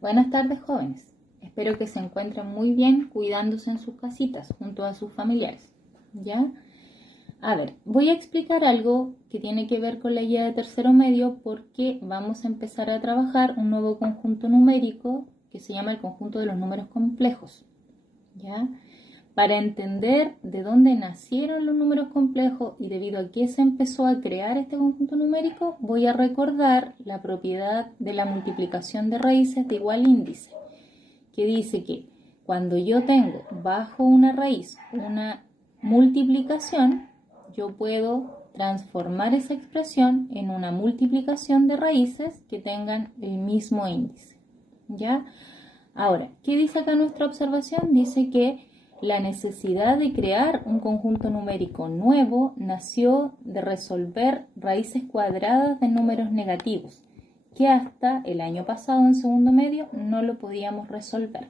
Buenas tardes, jóvenes. Espero que se encuentren muy bien cuidándose en sus casitas junto a sus familiares. ¿Ya? A ver, voy a explicar algo que tiene que ver con la guía de tercero medio porque vamos a empezar a trabajar un nuevo conjunto numérico que se llama el conjunto de los números complejos. ¿Ya? Para entender de dónde nacieron los números complejos y debido a qué se empezó a crear este conjunto numérico, voy a recordar la propiedad de la multiplicación de raíces de igual índice, que dice que cuando yo tengo bajo una raíz una multiplicación, yo puedo transformar esa expresión en una multiplicación de raíces que tengan el mismo índice. ¿Ya? Ahora, ¿qué dice acá nuestra observación? Dice que la necesidad de crear un conjunto numérico nuevo nació de resolver raíces cuadradas de números negativos, que hasta el año pasado en segundo medio no lo podíamos resolver.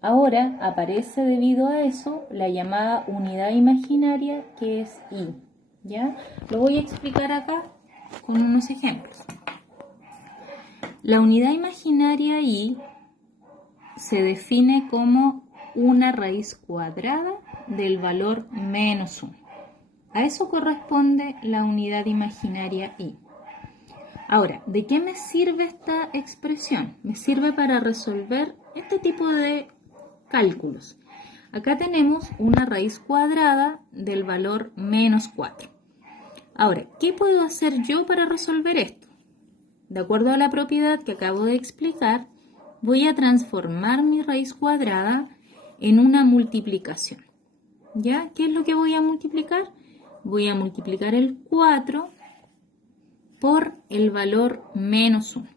Ahora aparece debido a eso la llamada unidad imaginaria, que es I. ¿Ya? Lo voy a explicar acá con unos ejemplos. La unidad imaginaria I se define como una raíz cuadrada del valor menos 1. A eso corresponde la unidad imaginaria I. Ahora, ¿de qué me sirve esta expresión? Me sirve para resolver este tipo de cálculos. Acá tenemos una raíz cuadrada del valor menos 4. Ahora, ¿qué puedo hacer yo para resolver esto? De acuerdo a la propiedad que acabo de explicar, voy a transformar mi raíz cuadrada en una multiplicación. ¿Ya? ¿Qué es lo que voy a multiplicar? Voy a multiplicar el 4 por el valor menos 1.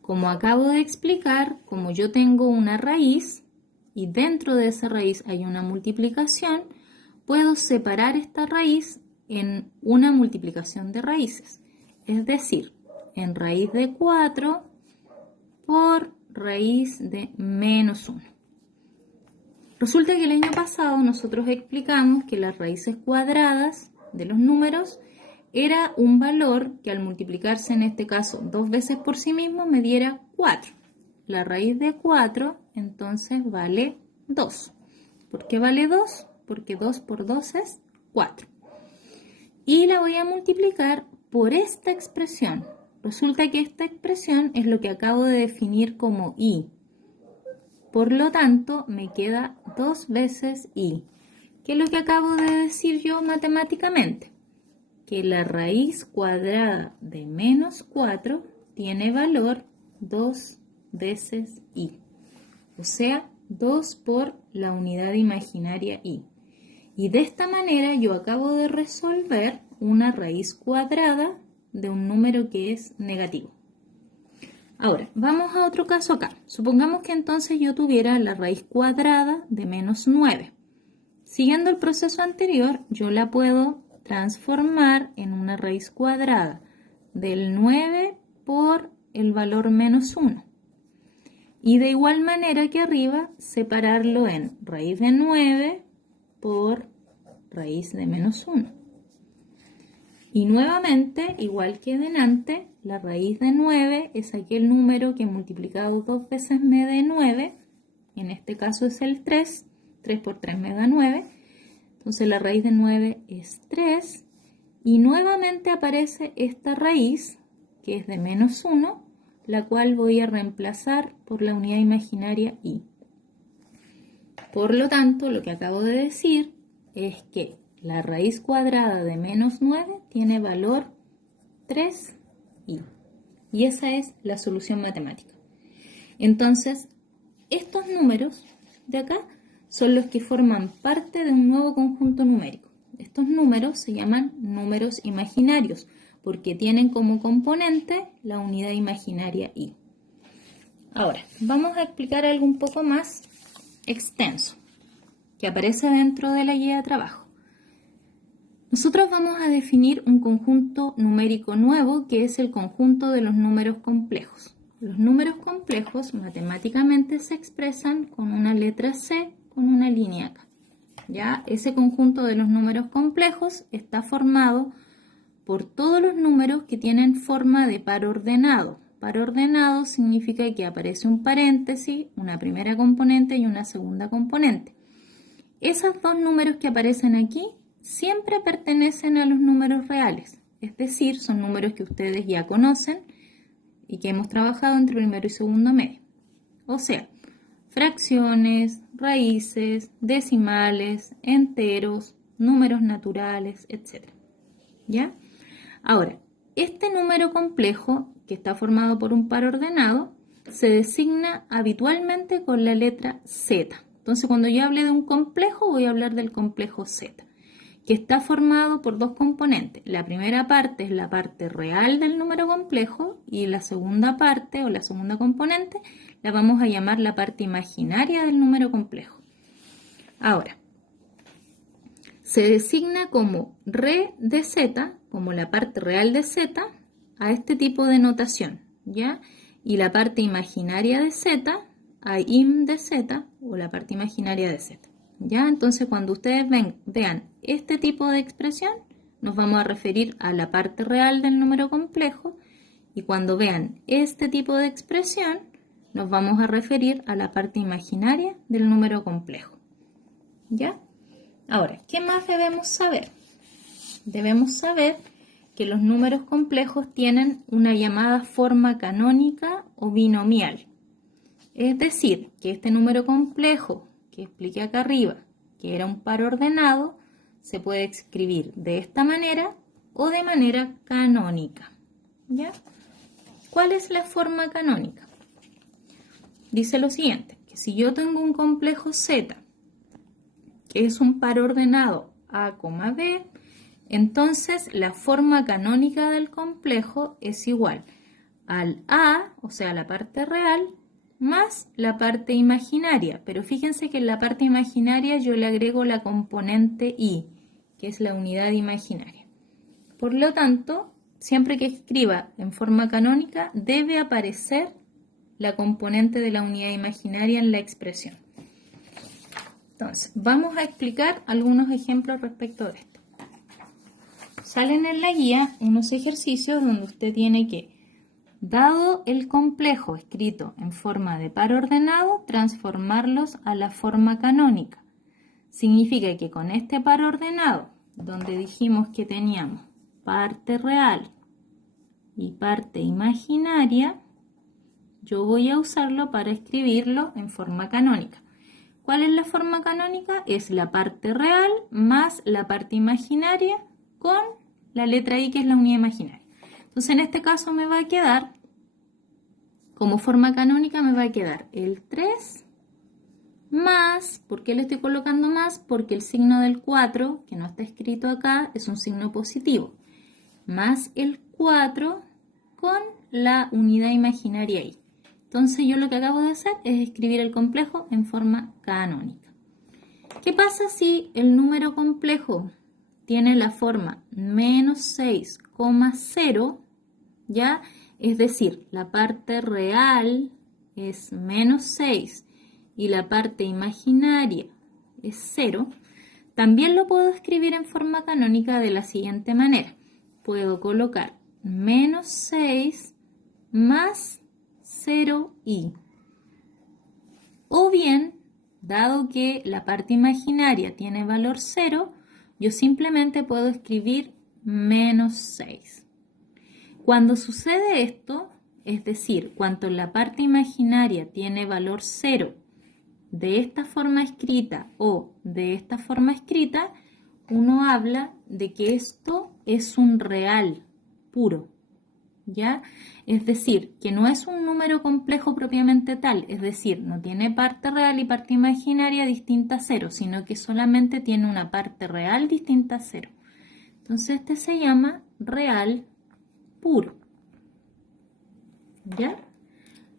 Como acabo de explicar, como yo tengo una raíz y dentro de esa raíz hay una multiplicación, puedo separar esta raíz en una multiplicación de raíces. Es decir, en raíz de 4 por raíz de menos 1. Resulta que el año pasado nosotros explicamos que las raíces cuadradas de los números era un valor que al multiplicarse en este caso 2 veces por sí mismo me diera 4. La raíz de 4 entonces vale 2. ¿Por qué vale 2? Porque 2 por 2 es 4. Y la voy a multiplicar por esta expresión. Resulta que esta expresión es lo que acabo de definir como I. Por lo tanto, me queda 2 veces I. ¿Qué es lo que acabo de decir yo matemáticamente? Que la raíz cuadrada de menos 4 tiene valor 2 veces I. O sea, 2 por la unidad imaginaria I. Y de esta manera yo acabo de resolver una raíz cuadrada de un número que es negativo. Ahora, vamos a otro caso acá. Supongamos que entonces yo tuviera la raíz cuadrada de menos 9. Siguiendo el proceso anterior, yo la puedo transformar en una raíz cuadrada del 9 por el valor menos 1. Y de igual manera que arriba, separarlo en raíz de 9 por raíz de menos 1. Y nuevamente, igual que delante, la raíz de 9 es aquel número que multiplicado 2 veces me dé 9. En este caso es el 3. 3 por 3 me da 9. Entonces la raíz de 9 es 3. Y nuevamente aparece esta raíz, que es de menos 1, la cual voy a reemplazar por la unidad imaginaria I. Por lo tanto, lo que acabo de decir es que la raíz cuadrada de menos 9 tiene valor 3i. Y esa es la solución matemática. Entonces, estos números de acá son los que forman parte de un nuevo conjunto numérico. Estos números se llaman números imaginarios porque tienen como componente la unidad imaginaria i. Ahora, vamos a explicar algo un poco más extenso que aparece dentro de la guía de trabajo. Nosotros vamos a definir un conjunto numérico nuevo que es el conjunto de los números complejos. Los números complejos matemáticamente se expresan con una letra C con una línea acá. ¿Ya? Ese conjunto de los números complejos está formado por todos los números que tienen forma de par ordenado. par ordenado significa que aparece un paréntesis, una primera componente y una segunda componente. Esos dos números que aparecen aquí siempre pertenecen a los números reales, es decir, son números que ustedes ya conocen y que hemos trabajado entre primero y segundo medio. O sea, fracciones, raíces, decimales, enteros, números naturales, etc. ¿Ya? Ahora, este número complejo, que está formado por un par ordenado, se designa habitualmente con la letra Z. Entonces, cuando yo hable de un complejo, voy a hablar del complejo Z, que está formado por dos componentes. La primera parte es la parte real del número complejo y la segunda parte o la segunda componente la vamos a llamar la parte imaginaria del número complejo. Ahora, se designa como re de Z, como la parte real de Z, a este tipo de notación, ¿ya? Y la parte imaginaria de Z, a im de Z, o la parte imaginaria de Z, ¿ya? Entonces, cuando ustedes vean este tipo de expresión, nos vamos a referir a la parte real del número complejo, y cuando vean este tipo de expresión, nos vamos a referir a la parte imaginaria del número complejo, ¿ya? Ahora, ¿qué más debemos saber? Debemos saber que los números complejos tienen una llamada forma canónica o binomial. Es decir, que este número complejo que expliqué acá arriba, que era un par ordenado, se puede escribir de esta manera o de manera canónica, ¿ya? ¿Cuál es la forma canónica? Dice lo siguiente, que si yo tengo un complejo Z, que es un par ordenado A, B, entonces la forma canónica del complejo es igual al A, o sea, la parte real, más la parte imaginaria. Pero fíjense que en la parte imaginaria yo le agrego la componente I, que es la unidad imaginaria. Por lo tanto, siempre que escriba en forma canónica, debe aparecer la componente de la unidad imaginaria en la expresión. Entonces, vamos a explicar algunos ejemplos respecto de esto. Salen en la guía unos ejercicios donde usted tiene que, dado el complejo escrito en forma de par ordenado, transformarlos a la forma canónica. Significa que con este par ordenado, donde dijimos que teníamos parte real y parte imaginaria, yo voy a usarlo para escribirlo en forma canónica. ¿Cuál es la forma canónica? Es la parte real más la parte imaginaria con la letra I, que es la unidad imaginaria. Entonces, en este caso me va a quedar, como forma canónica, me va a quedar el 3 más, ¿por qué le estoy colocando más? Porque el signo del 4, que no está escrito acá, es un signo positivo, más el 4 con la unidad imaginaria I. Entonces yo lo que acabo de hacer es escribir el complejo en forma canónica. ¿Qué pasa si el número complejo tiene la forma menos 6,0? ¿Ya? Es decir, la parte real es menos 6 y la parte imaginaria es 0. También lo puedo escribir en forma canónica de la siguiente manera. Puedo colocar menos 6 más 0i. O bien, dado que la parte imaginaria tiene valor 0, yo simplemente puedo escribir menos 6. Cuando sucede esto, es decir, cuando la parte imaginaria tiene valor 0 de esta forma escrita o de esta forma escrita, uno habla de que esto es un real puro, ¿ya? Es decir, que no es un número complejo propiamente tal, es decir, no tiene parte real y parte imaginaria distinta a 0, sino que solamente tiene una parte real distinta a 0. Entonces este se llama real puro, ¿ya?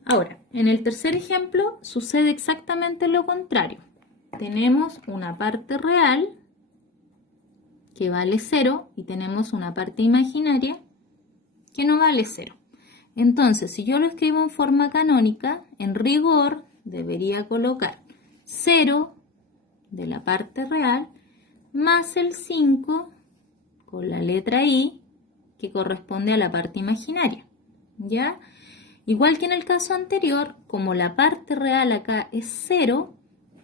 Ahora, en el tercer ejemplo sucede exactamente lo contrario. Tenemos una parte real que vale 0 y tenemos una parte imaginaria que no vale 0. Entonces, si yo lo escribo en forma canónica, en rigor debería colocar 0 de la parte real más el 5 con la letra I que corresponde a la parte imaginaria, ¿ya? Igual que en el caso anterior, como la parte real acá es 0,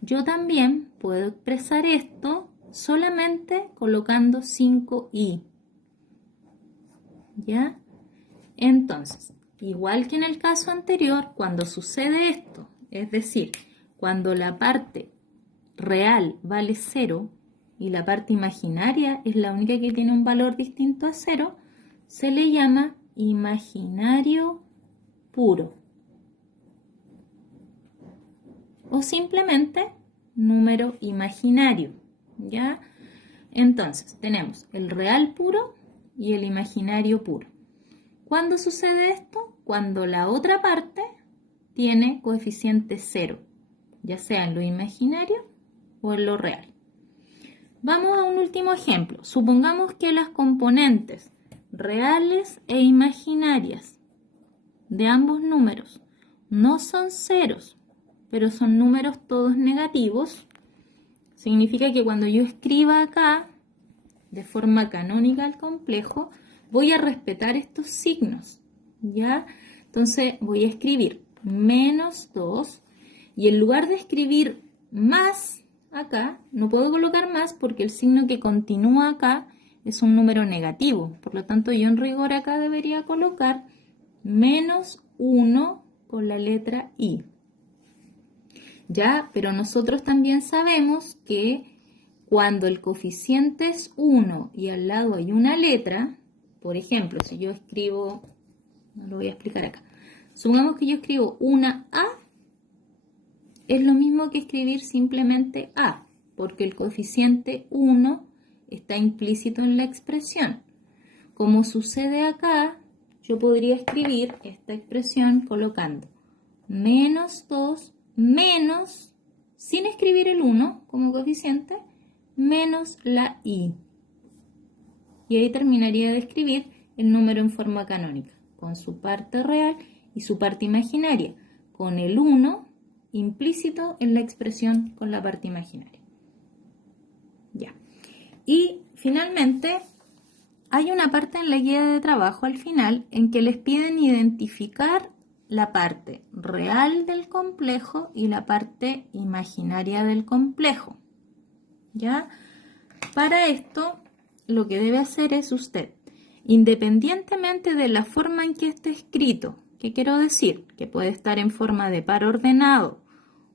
yo también puedo expresar esto solamente colocando 5i. ¿Ya? Entonces, igual que en el caso anterior, cuando sucede esto, es decir, cuando la parte real vale 0 y la parte imaginaria es la única que tiene un valor distinto a 0, se le llama imaginario puro. O simplemente número imaginario, ¿ya? Entonces, tenemos el real puro y el imaginario puro. ¿Cuándo sucede esto? Cuando la otra parte tiene coeficiente 0, ya sea en lo imaginario o en lo real. Vamos a un último ejemplo. Supongamos que las componentes reales e imaginarias de ambos números no son ceros, pero son números todos negativos. Significa que cuando yo escriba acá, de forma canónica al complejo, voy a respetar estos signos, ¿ya? Entonces voy a escribir menos 2 y en lugar de escribir más acá, no puedo colocar más porque el signo que continúa acá es un número negativo. Por lo tanto, yo en rigor acá debería colocar menos 1 con la letra I. ¿Ya? Pero nosotros también sabemos que cuando el coeficiente es 1 y al lado hay una letra, por ejemplo, si yo escribo, no lo voy a explicar acá, supongamos que yo escribo una A, es lo mismo que escribir simplemente A, porque el coeficiente 1 está implícito en la expresión. Como sucede acá, yo podría escribir esta expresión colocando menos 2 menos, sin escribir el 1 como coeficiente, menos la i. Y ahí terminaría de escribir el número en forma canónica, con su parte real y su parte imaginaria, con el 1 implícito en la expresión con la parte imaginaria. Ya. Y finalmente, hay una parte en la guía de trabajo al final en que les piden identificar la parte real del complejo y la parte imaginaria del complejo. ¿Ya? Para esto, lo que debe hacer es usted, independientemente de la forma en que esté escrito, ¿qué quiero decir? Que puede estar en forma de par ordenado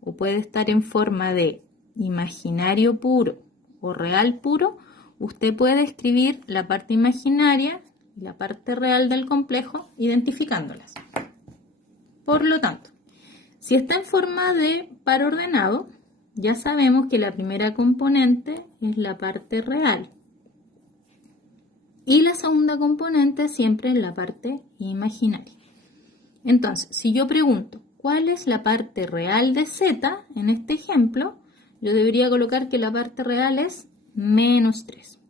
o puede estar en forma de imaginario puro o real puro, usted puede escribir la parte imaginaria y la parte real del complejo identificándolas. Por lo tanto, si está en forma de par ordenado, ya sabemos que la primera componente es la parte real y la segunda componente siempre es la parte imaginaria. Entonces, si yo pregunto, ¿cuál es la parte real de z? En este ejemplo, yo debería colocar que la parte real es menos 3.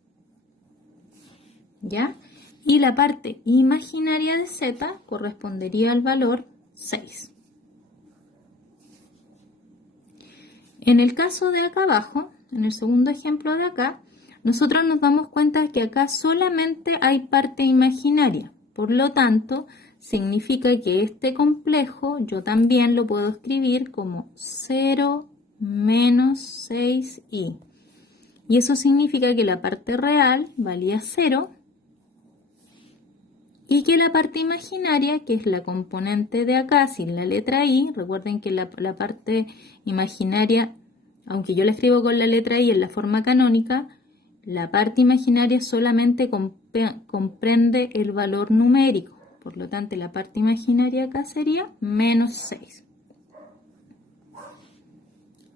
¿Ya? Y la parte imaginaria de z correspondería al valor 6. En el caso de acá abajo, en el segundo ejemplo de acá, nosotros nos damos cuenta que acá solamente hay parte imaginaria. Por lo tanto, significa que este complejo yo también lo puedo escribir como 0 menos 6i. Y eso significa que la parte real valía 0 y que la parte imaginaria, que es la componente de acá sin la letra i, recuerden que la parte imaginaria, aunque yo la escribo con la letra i en la forma canónica, la parte imaginaria solamente comprende el valor numérico. Por lo tanto, la parte imaginaria acá sería menos 6.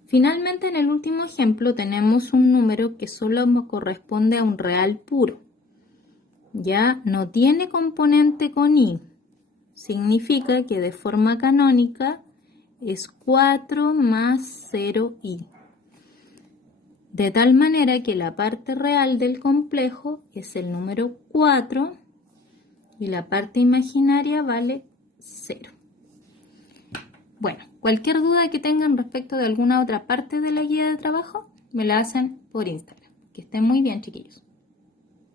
Finalmente, en el último ejemplo tenemos un número que solo corresponde a un real puro. Ya no tiene componente con i. Significa que de forma canónica es 4 más 0i. De tal manera que la parte real del complejo es el número 4 y la parte imaginaria vale 0. Bueno, cualquier duda que tengan respecto de alguna otra parte de la guía de trabajo, me la hacen por Instagram. Que estén muy bien, chiquillos.